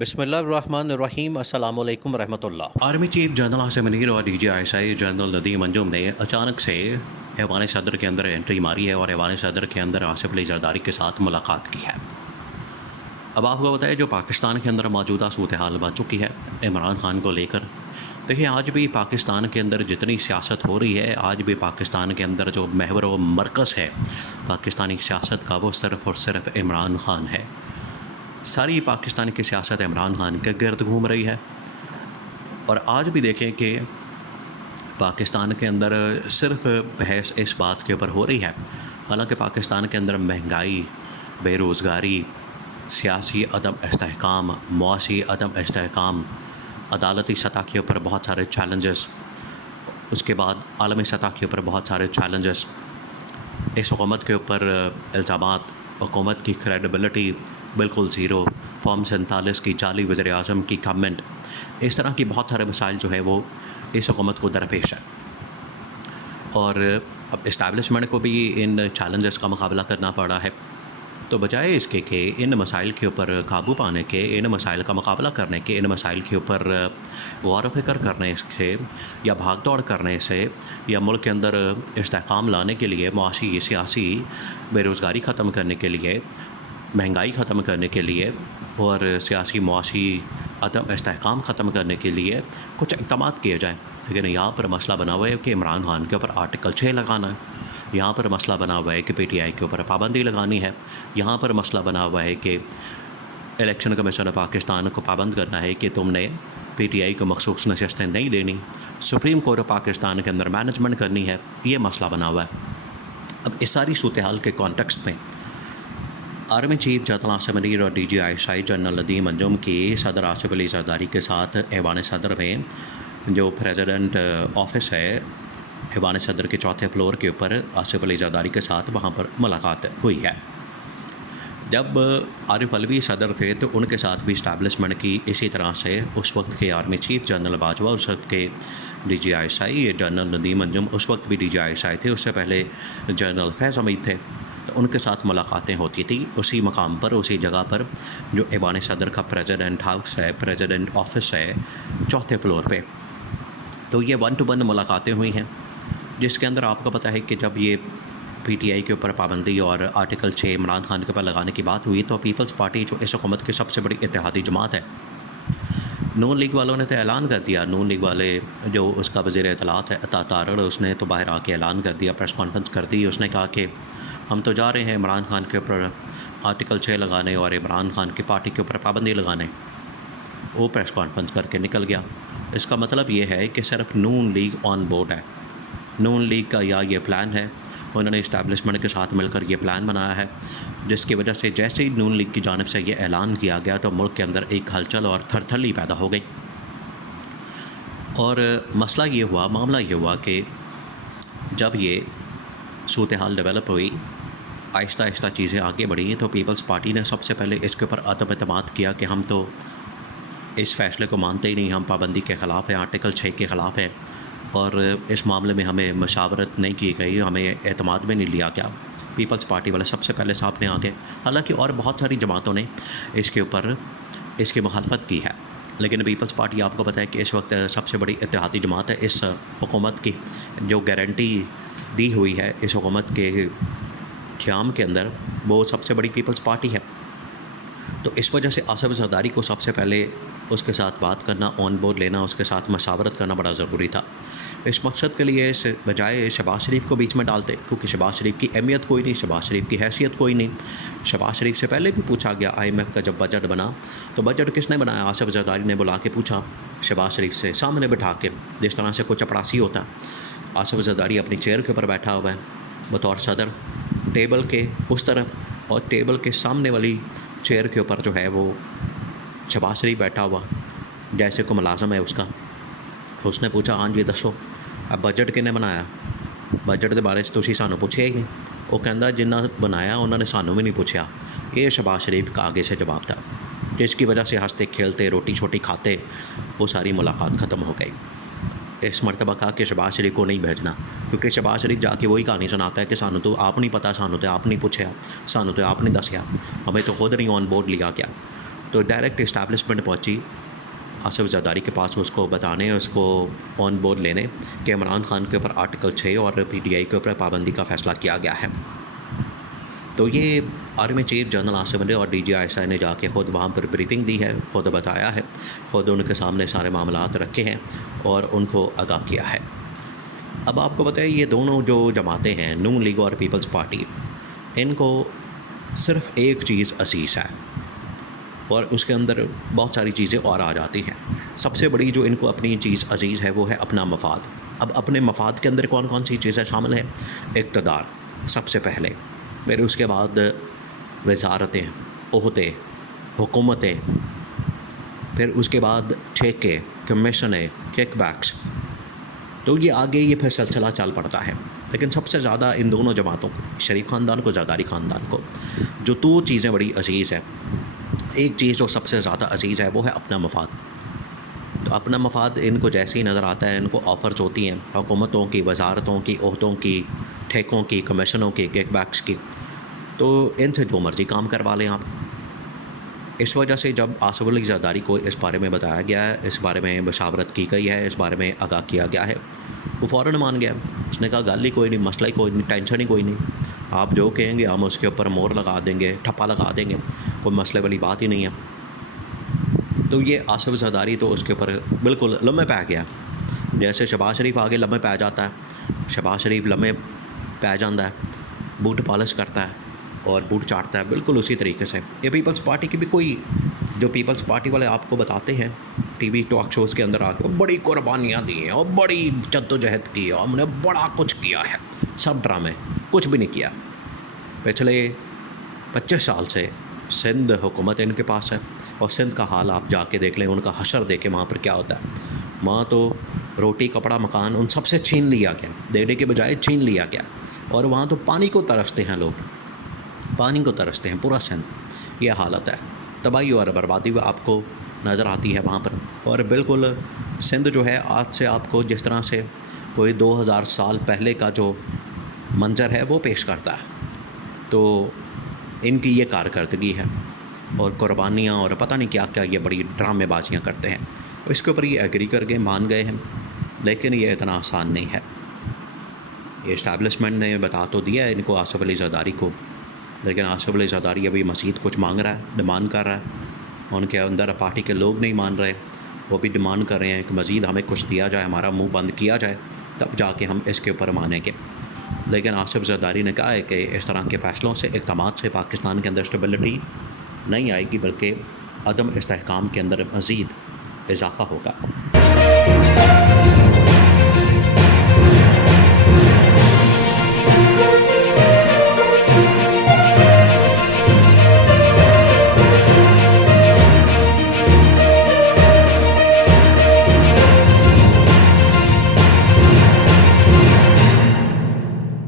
بسم اللہ الرحمن الرحیم، السلام علیکم ورحمۃ اللہ۔ Army chief general Asim Munir اور DGI جنرل ندیم انجم نے اچانک سے ایوان صدر کے اندر انٹری ماری ہے اور ایوان صدر کے اندر آصف علی زرداری کے ساتھ ملاقات کی ہے۔ اب آپ کو بتائیں جو پاکستان کے اندر موجودہ صورتحال بن چکی ہے عمران خان کو لے کر، دیکھیں آج بھی پاکستان کے اندر جتنی سیاست ہو رہی ہے، آج بھی پاکستان کے اندر جو محور و مرکز ہے پاکستانی سیاست کا، وہ صرف اور صرف عمران خان ہے۔ ساری پاکستان کی سیاست عمران خان کے گرد گھوم رہی ہے، اور آج بھی دیکھیں کہ پاکستان کے اندر صرف بحث اس بات کے اوپر ہو رہی ہے، حالانکہ پاکستان کے اندر مہنگائی، بے روزگاری، سیاسی عدم استحکام، معاشی عدم استحکام، عدالتی سطح کے اوپر بہت سارے چیلنجز، اس کے بعد عالمی سطح کے اوپر بہت سارے چیلنجز، اس حکومت کے اوپر الزامات، حکومت کی کریڈیبلٹی بالکل زیرو، فارم 47 کی جعلی وزیر اعظم کی کمنٹ، اس طرح کی بہت سارے مسائل جو ہے وہ اس حکومت کو درپیش ہے، اور اب اسٹیبلشمنٹ کو بھی ان چیلنجز کا مقابلہ کرنا پڑا ہے۔ تو بجائے اس کے کہ ان مسائل کے اوپر قابو پانے کے، ان مسائل کا مقابلہ کرنے کے، ان مسائل کے اوپر غور و فکر کرنے سے یا بھاگ دوڑ کرنے سے، یا ملک کے اندر استحکام لانے کے لیے، معاشی سیاسی بے روزگاری ختم کرنے کے لیے، مہنگائی ختم کرنے کے لیے، اور سیاسی معاشی عدم استحکام ختم کرنے کے لیے کچھ اقدامات کیے جائیں، لیکن یہاں پر مسئلہ بنا ہوا ہے کہ عمران خان کے اوپر آرٹیکل 6 لگانا ہے، یہاں پر مسئلہ بنا ہوا ہے کہ PTI کے اوپر پابندی لگانی ہے، یہاں پر مسئلہ بنا ہوا ہے کہ الیکشن کمیشن پاکستان کو پابند کرنا ہے کہ تم نے PTI کو مخصوص نشستیں نہیں دینی، سپریم کورٹ پاکستان کے اندر مینجمنٹ کرنی ہے، یہ مسئلہ بنا ہوا ہے۔ اب اس ساری صورتحال کے کانٹیکسٹ میں army chief general Asim Munir اور DGI جنرل ندیم انجم کی صدر آصف علی زرداری کے ساتھ ایوان صدر میں جو پریزیڈنٹ آفس ہے، ایوان صدر کے چوتھے فلور کے اوپر آصف علی زرداری کے ساتھ وہاں پر ملاقات ہوئی ہے۔ جب عارف علوی صدر تھے تو ان کے ساتھ بھی اسٹیبلشمنٹ کی اسی طرح سے اس وقت کے آرمی چیف جنرل باجوہ، اس وقت کے DGI جنرل ندیم انجم، اس وقت بھی DGI تھے، اس سے پہلے جنرل فیض حمید تھے، تو ان کے ساتھ ملاقاتیں ہوتی تھیں اسی مقام پر، اسی جگہ پر جو ایوان صدر کا پریزیڈنٹ ہاؤس ہے، پریزیڈنٹ آفس ہے، چوتھے فلور پہ۔ تو یہ 1 to 1 ملاقاتیں ہوئی ہیں، جس کے اندر آپ کو پتہ ہے کہ جب یہ PTI کے اوپر پابندی اور آرٹیکل 6 عمران خان کے اوپر لگانے کی بات ہوئی، تو پیپلز پارٹی جو اس حکومت کی سب سے بڑی اتحادی جماعت ہے، نون لیگ والوں نے تو اعلان کر دیا، نون لیگ والے جو اس کا وزیر اطلاعات ہے عطا تارڑ، اس نے تو باہر آ کے اعلان کر دیا، پریس کانفرنس کر دی، اس نے کہا کہ ہم تو جا رہے ہیں عمران خان کے اوپر آرٹیکل 6 لگانے اور عمران خان کی پارٹی کے اوپر پابندی لگانے۔ وہ پریس کانفرنس کر کے نکل گیا۔ اس کا مطلب یہ ہے کہ صرف نون لیگ آن بورڈ ہے، نون لیگ کا یا یہ پلان ہے، انہوں نے اسٹیبلشمنٹ کے ساتھ مل کر یہ پلان بنایا ہے، جس کی وجہ سے جیسے ہی نون لیگ کی جانب سے یہ اعلان کیا گیا تو ملک کے اندر ایک ہلچل اور تھرتھلی پیدا ہو گئی، اور مسئلہ یہ ہوا، معاملہ یہ ہوا کہ جب یہ صورتحال ڈیولپ ہوئی، آہستہ آہستہ چیزیں آگے بڑھیں، تو پیپلز پارٹی نے سب سے پہلے اس کے اوپر عدم اعتماد کیا کہ ہم تو اس فیصلے کو مانتے ہی نہیں، ہم پابندی کے خلاف ہیں، آرٹیکل 6 کے خلاف ہیں، اور اس معاملے میں ہمیں مشاورت نہیں کی گئی، ہمیں اعتماد میں نہیں لیا گیا۔ پیپلز پارٹی والے سب سے پہلے سامنے آ گئے، حالانکہ اور بہت ساری جماعتوں نے اس کے اوپر اس کی مخالفت کی ہے، لیکن پیپلز پارٹی آپ کو پتہ ہے کہ اس وقت سب سے بڑی اتحادی جماعت ہے اس حکومت کی، جو گارنٹی دی ہوئی ہے اس حکومت کے قیام کے اندر، وہ سب سے بڑی پیپلز پارٹی ہے۔ تو اس وجہ سے آصف زرداری کو سب سے پہلے اس کے ساتھ بات کرنا، آن بورڈ لینا، اس کے ساتھ مشاورت کرنا بڑا ضروری تھا۔ اس مقصد کے لیے اس بجائے شہباز شریف کو بیچ میں ڈالتے، کیونکہ شہباز شریف کی اہمیت کوئی نہیں، شہباز شریف کی حیثیت کوئی نہیں۔ شہباز شریف سے پہلے بھی پوچھا گیا، IMF کا جب بجٹ بنا تو بجٹ کس نے بنایا؟ آصف زرداری نے بلا کے پوچھا شہباز شریف سے، سامنے بٹھا کے، جس طرح سے کوئی چپڑاسی ہوتا ہے۔ آصف زرداری اپنی چیئر کے اوپر بیٹھا ہوا ہے بطور صدر، ٹیبل کے اس طرف اور ٹیبل کے سامنے والی چیئر کے اوپر جو ہے وہ شہباز شریف بیٹھا ہوا جیسے کوئی ملازم ہے اس کا۔ اس نے پوچھا، ہاں جی دسو اب بجٹ کنے بنایا؟ بجٹ کے بارے تسی سانوں پوچھے ہی نہیں۔ وہ کہندا جنہ بنایا انہوں نے سانوں بھی نہیں پوچھا۔ یہ شہباز شریف کا آگے سے جواب تھا، جس کی وجہ سے ہنستے کھیلتے روٹی چھوٹی کھاتے وہ ساری ملاقات ختم ہو گئی۔ اس مرتبہ کہا کہ شہباز شریف کو نہیں بھیجنا، کیونکہ شہباز شریف جا کے وہی کہانی سناتا ہے کہ سانوں تو آپ نہیں پتہ، سانوں تو آپ نہیں پوچھا، سانوں تو آپ نہیں دسیا، ہمیں تو خود نہیں آن بورڈ لیا گیا۔ تو ڈائریکٹ اسٹیبلشمنٹ پہنچی آصف زرداری کے پاس اس کو بتانے، اس کو آن بورڈ لینے کہ عمران خان کے اوپر آرٹیکل 6 اور پی ٹی آئی کے اوپر پابندی کا فیصلہ کیا گیا ہے۔ تو یہ آرمی چیف جنرل آصف علی اور D G I S I نے جا کے خود وہاں پر بریفنگ دی ہے، خود بتایا ہے، خود ان کے سامنے سارے معاملات رکھے ہیں اور ان کو آگاہ کیا ہے۔ اب آپ کو بتائیں یہ دونوں جو جماعتیں ہیں، نون لیگ اور پیپلز پارٹی، ان کو صرف ایک چیز عزیز ہے اور اس کے اندر بہت ساری چیزیں اور آ جاتی ہیں۔ سب سے بڑی جو ان کو اپنی چیز عزیز ہے وہ ہے اپنا مفاد۔ اب اپنے مفاد کے اندر کون کون سی چیزیں شامل ہیں؟ اقتدار سب سے پہلے، پھر اس کے بعد وزارتیں، عہدے، حکومتیں، پھر اس کے بعد ٹھیکے، کمیشنیں، کک بیکس، تو یہ آگے یہ پھر سلسلہ چل پڑتا ہے۔ لیکن سب سے زیادہ ان دونوں جماعتوں کو، شریف خاندان کو، زرداری خاندان کو، جو دو چیزیں بڑی عزیز ہیں، ایک چیز جو سب سے زیادہ عزیز ہے وہ ہے اپنا مفاد۔ تو اپنا مفاد ان کو جیسے ہی نظر آتا ہے، ان کو آفرز ہوتی ہیں حکومتوں کی، وزارتوں کی، عہدوں کی، ٹھیکوں کی، کمیشنوں کی، کک بیکس کی، تو ان سے جو مرضی کام کروا لیں آپ۔ اس وجہ سے جب آصف علی زرداری کو اس بارے میں بتایا گیا ہے، اس بارے میں مشاورت کی گئی ہے، اس بارے میں آگاہ کیا گیا ہے، وہ فوراً مان گیا۔ اس نے کہا گل ہی کوئی نہیں، مسئلہ ہی کوئی نہیں، ٹینشن ہی کوئی نہیں، آپ جو کہیں گے ہم اس کے اوپر مور لگا دیں گے، ٹھپا لگا دیں گے، کوئی مسئلے والی بات ہی نہیں ہے۔ تو یہ آصف زرداری تو اس کے اوپر بالکل لمحے پہ گیا، جیسے شہباز شریف آگے لمحے پہ جاتا ہے، شہباز شریف لمحے پہ جاتا ہے، بوٹ پالش کرتا ہے اور بوٹ چاٹتا ہے، بالکل اسی طریقے سے یہ پیپلز پارٹی کی بھی کوئی، جو پیپلز پارٹی والے آپ کو بتاتے ہیں ٹی وی ٹاک شوز کے اندر آ کے بڑی قربانیاں دی ہیں اور بڑی جد و جہد کی ہے، ہم نے بڑا کچھ کیا ہے، سب ڈرامے، کچھ بھی نہیں کیا۔ پچھلے 25 سال سے سندھ حکومت ان کے پاس ہے اور سندھ کا حال آپ جا کے دیکھ لیں، ان کا حشر دیکھیں وہاں پر کیا ہوتا ہے۔ وہاں تو روٹی، کپڑا، مکان ان سب سے چھین لیا گیا، دینے کے بجائے چھین لیا گیا، اور وہاں تو پانی کو ترستے ہیں لوگ، پانی کو ترستے ہیں پورا سندھ۔ یہ حالت ہے، تباہی اور بربادی آپ کو نظر آتی ہے وہاں پر۔ اور بالکل سندھ جو ہے آج سے آپ کو جس طرح سے کوئی 2000 سال پہلے کا جو منظر ہے وہ پیش کرتا ہے۔ تو ان کی یہ کارکردگی ہے اور قربانیاں اور پتہ نہیں کیا کیا یہ بڑی ڈرامے بازیاں کرتے ہیں۔ اس کے اوپر یہ ایگری کر گئے، مان گئے ہیں، لیکن یہ اتنا آسان نہیں ہے۔ یہ اسٹیبلشمنٹ نے بتا تو دیا ہے ان کو، آصف علی زرداری کو، لیکن آصف علی زرداری ابھی مزید کچھ مانگ رہا ہے، ڈیمانڈ کر رہا ہے۔ ان کے اندر پارٹی کے لوگ نہیں مان رہے، وہ بھی ڈیمانڈ کر رہے ہیں کہ مزید ہمیں کچھ دیا جائے، ہمارا منہ بند کیا جائے، تب جا کے ہم اس کے اوپر مانیں گے۔ لیکن آصف زرداری نے کہا ہے کہ اس طرح کے فیصلوں سے، اقدامات سے پاکستان کے اندر اسٹیبلٹی نہیں آئے گی، بلکہ عدم استحکام کے اندر مزید اضافہ ہوگا۔